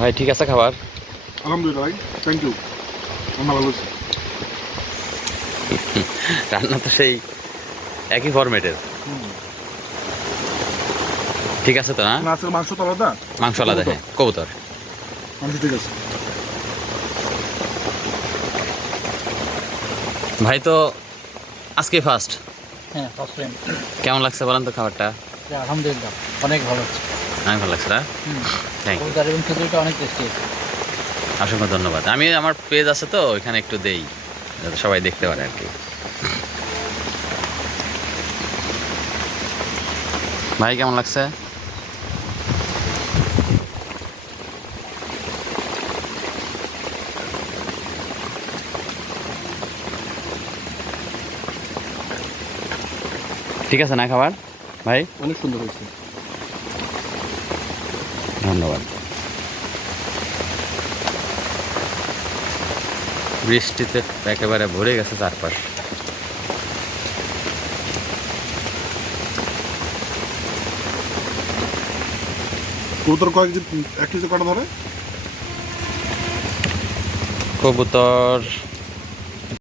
ভাই ঠিক আছে খাবার? আলহামদুলিল্লাহ ভাই, থ্যাংক ইউ। রান্না ভালো হচ্ছে। রান্না তো সেই একই ফরম্যাটের। ঠিক আছে তো না? না আজকের মাংস তো আলাদা। মাংস আলাদা, হ্যাঁ কবুতর মাংস ঠিক আছে। ভাই তো আজকে ফার্স্ট, হ্যাঁ ফার্স্ট টাইম। কেমন লাগছে বলেন তো খাবারটা? আলহামদুলিল্লাহ অনেক ভালো হচ্ছে। অনেক ভালো লাগছে না? থ্যাংক ইউ, কবুতর এবং খিচুড়িটা অনেক টেস্টি আছে। অসংখ্য ধন্যবাদ। আমি আমার পেজ আছে তো ওইখানে একটু দেই যাতে সবাই দেখতে পারে আর কি। ভাই কেমন লাগছে? ঠিক আছে না খাবার ভাই? অনেক সুন্দর হয়েছে। ধন্যবাদ। বৃষ্টিতে একেবারে ভরে গেছে চারপাশ। কবুতর কয়েক কেজি কটা ধরে? কবুতর